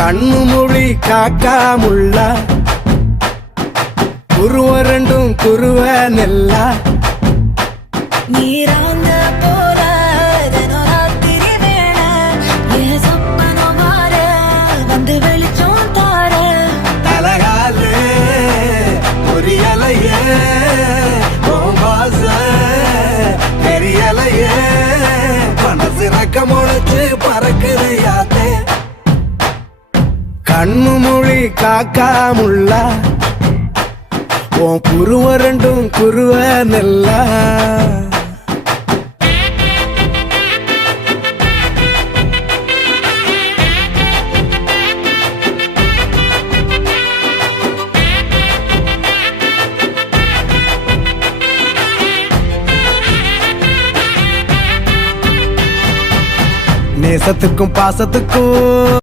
கண்ணு மொழி காக்காமுள்ள குருவ ரெண்டும் குருவ நெல்லா நீராங்க போல தினராத்திரி வேண என் சொப்பனம் மாற வந்து வெளிச்சம் தார தலகாலே பொரியலையே வாச பெரியலையே மனசு ரக்க முளைச்சு பறக்குது யாத்தே கண்ணு மொழி காக்காமுள்ள உன் குருவ ரெண்டும் குருவ நெல்லா நேசத்துக்கும் பாசத்துக்கும்